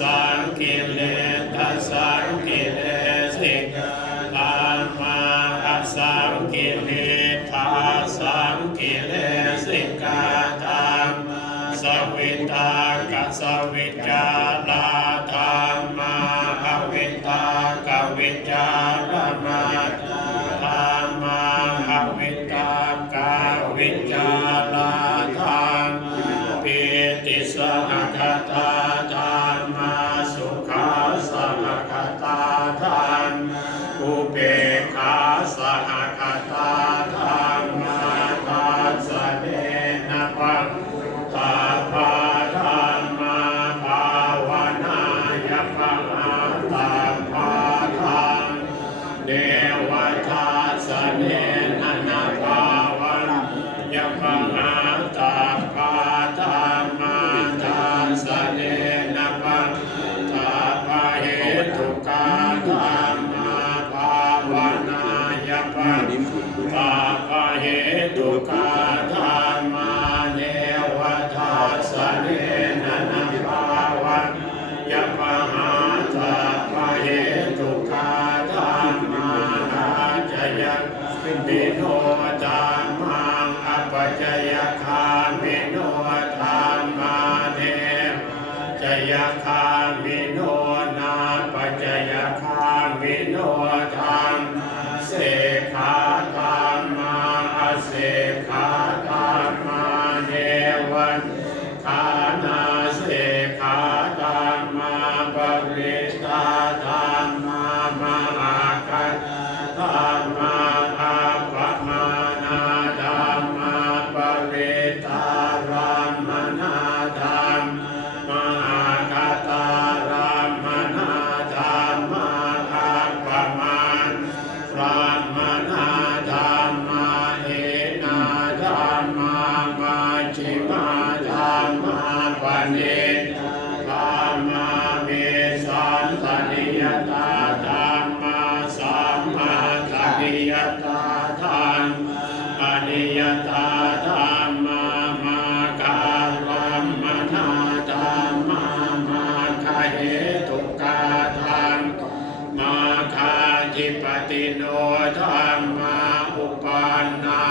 สัมกิเลตัสสังกิเลสิกขามาอัสสังกิเลทัสสังกิเลสิกาธรรมสวิตากสวิจาราธรรมาอวิตากวิจารมาธรรมาอวิตากวิจาราธรรมปิติสหคตา เนนะนะภาวันยปังอาตาภาธรรมาทัสสเนนะปังตาภาเหตุกาธรรมาภาวนายปังปาปะเหตุกาธรรมาเนวทัสเน ปิโนธรรมังอปัจยคามิโนธรรมาเนจยคามิโนนาปัจยคามิโนธร ยตาธรรมปริยตาธรรมมาการัมมนาธรรมมาคาเหตุกาธรรมมาคาจิปติโนธรรมาอุปานา